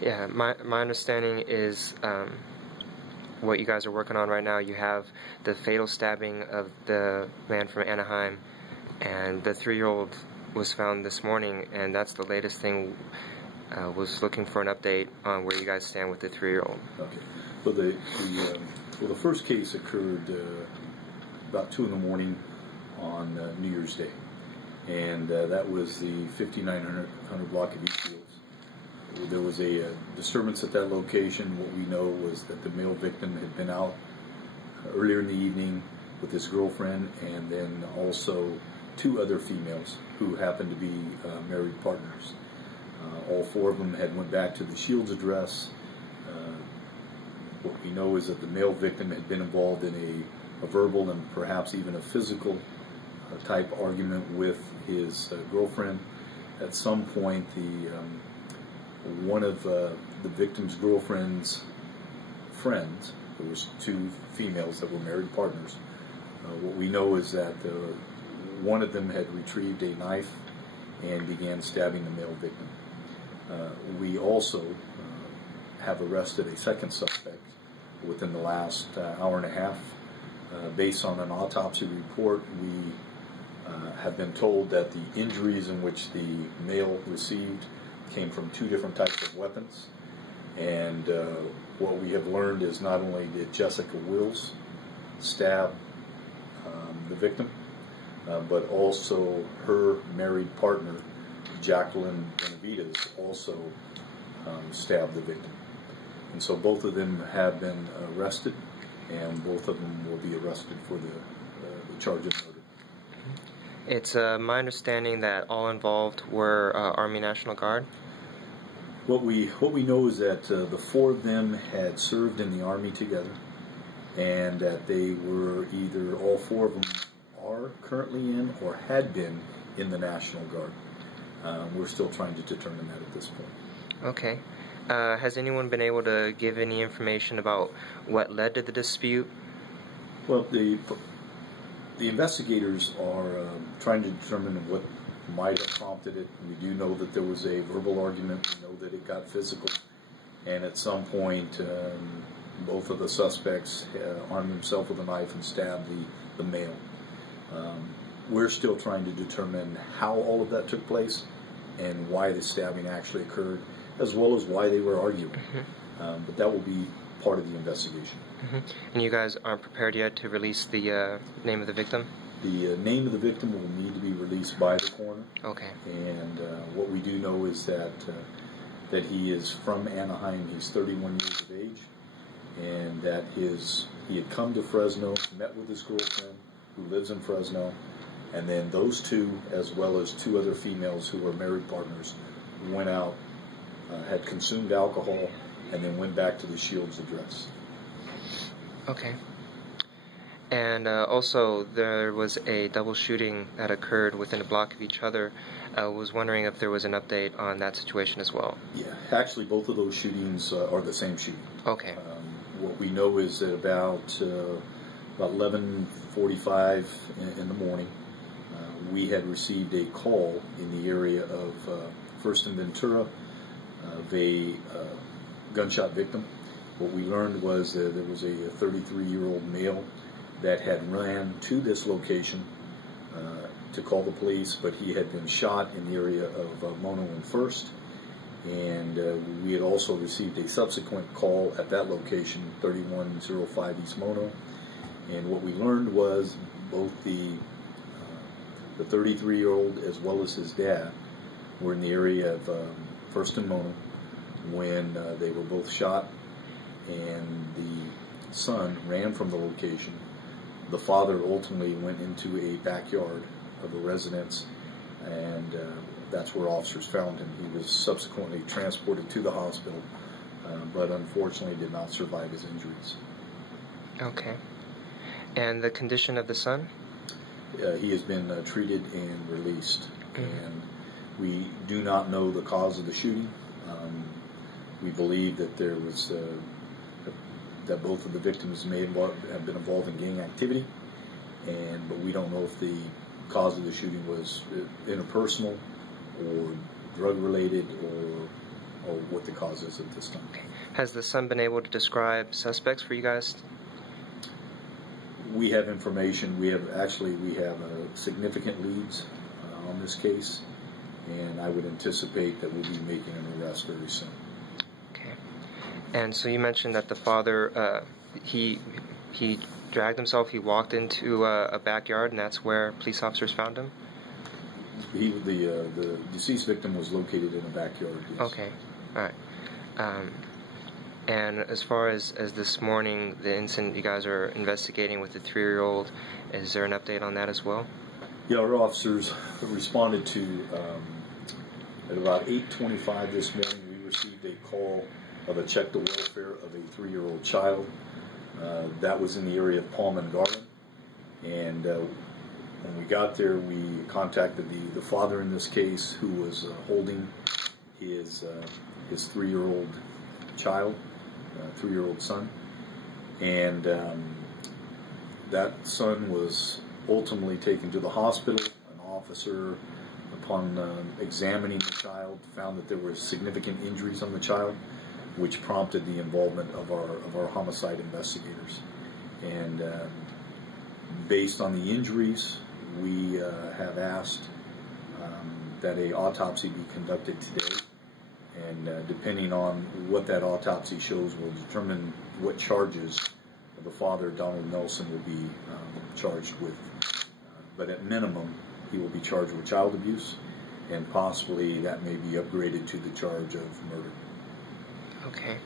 Yeah, my understanding is what you guys are working on right now. You have the fatal stabbing of the man from Anaheim, and the 3-year-old was found this morning, and that's the latest thing. Was looking for an update on where you guys stand with the 3-year-old. Okay. Well, the first case occurred about 2 in the morning on New Year's Day, and that was the 5900 block of East Fields. There was a disturbance at that location. What we know was that the male victim had been out earlier in the evening with his girlfriend, and then also 2 other females who happened to be married partners. All 4 of them had went back to the Shields address. What we know is that the male victim had been involved in a verbal and perhaps even a physical type argument with his girlfriend. At some point, one of the victim's girlfriend's friends, there was 2 females that were married partners. What we know is that one of them had retrieved a knife and began stabbing the male victim. We also have arrested a second suspect within the last hour and a half. Based on an autopsy report, we have been told that the injuries in which the male received came from 2 different types of weapons. And what we have learned is not only did Jessica Wills stab the victim, but also her married partner, Jacqueline Benavides, also stabbed the victim. And so both of them have been arrested, and both of them will be arrested for the charge of murder. It's my understanding that all involved were Army National Guard. What we know is that the 4 of them had served in the Army together, and that they were either, all 4 of them are currently in or had been in the National Guard. We're still trying to determine that at this point. Okay. Has anyone been able to give any information about what led to the dispute? Well, the investigators are trying to determine what might have prompted it. We do know that there was a verbal argument. We know that it got physical. And at some point, both of the suspects armed themselves with a knife and stabbed the male. We're still trying to determine how all of that took place and why the stabbing actually occurred, as well as why they were arguing. But that will be part of the investigation. And you guys aren't prepared yet to release the name of the victim? The name of the victim will need to be released by the coroner. Okay. And what we do know is that he is from Anaheim. He's 31 years of age, and that he had come to Fresno, met with his girlfriend, who lives in Fresno, and then those 2, as well as 2 other females who were married partners, went out, had consumed alcohol, and then went back to the Shields address. Okay. And also, there was a double shooting that occurred within a block of each other. I was wondering if there was an update on that situation as well. Yeah, actually both of those shootings are the same shooting. Okay. What we know is that about 11:45 in the morning, we had received a call in the area of First and Ventura of a gunshot victim. What we learned was that there was a 33-year-old male that had ran to this location to call the police, but he had been shot in the area of Mono and First. And we had also received a subsequent call at that location, 3105 East Mono. And what we learned was both the 33-year-old as well as his dad were in the area of First and Mono when they were both shot, and the son ran from the location. The father ultimately went into a backyard of a residence, and that's where officers found him. He was subsequently transported to the hospital, but unfortunately did not survive his injuries. Okay. And the condition of the son? He has been treated and released, and we do not know the cause of the shooting. We believe that there was that both of the victims may have been involved in gang activity, but we don't know if the cause of the shooting was interpersonal or drug-related or what the cause is at this time. Okay. Has the son been able to describe suspects for you guys? We have information. We have significant leads on this case, and I would anticipate that we'll be making an arrest very soon. Okay. And so you mentioned that the father, he dragged himself. He walked into a backyard, and that's where police officers found him. The deceased victim was located in a backyard. Yes. Okay. All right. And as far as this morning, the incident you guys are investigating with the 3-year-old, is there an update on that as well? Yeah, our officers responded to, at about 8:25 this morning, we received a call of a check the welfare of a 3-year-old child. That was in the area of Palm and Garland. And when we got there, we contacted the father in this case, who was holding his 3-year-old child, 3-year-old son, and that son was ultimately taken to the hospital. An officer, upon examining the child, found that there were significant injuries on the child, which prompted the involvement of our homicide investigators. And based on the injuries, we have asked that an autopsy be conducted today. And depending on what that autopsy shows will determine what charges the father, Donald Nelson, will be charged with. But at minimum, he will be charged with child abuse, and possibly that may be upgraded to the charge of murder. Okay.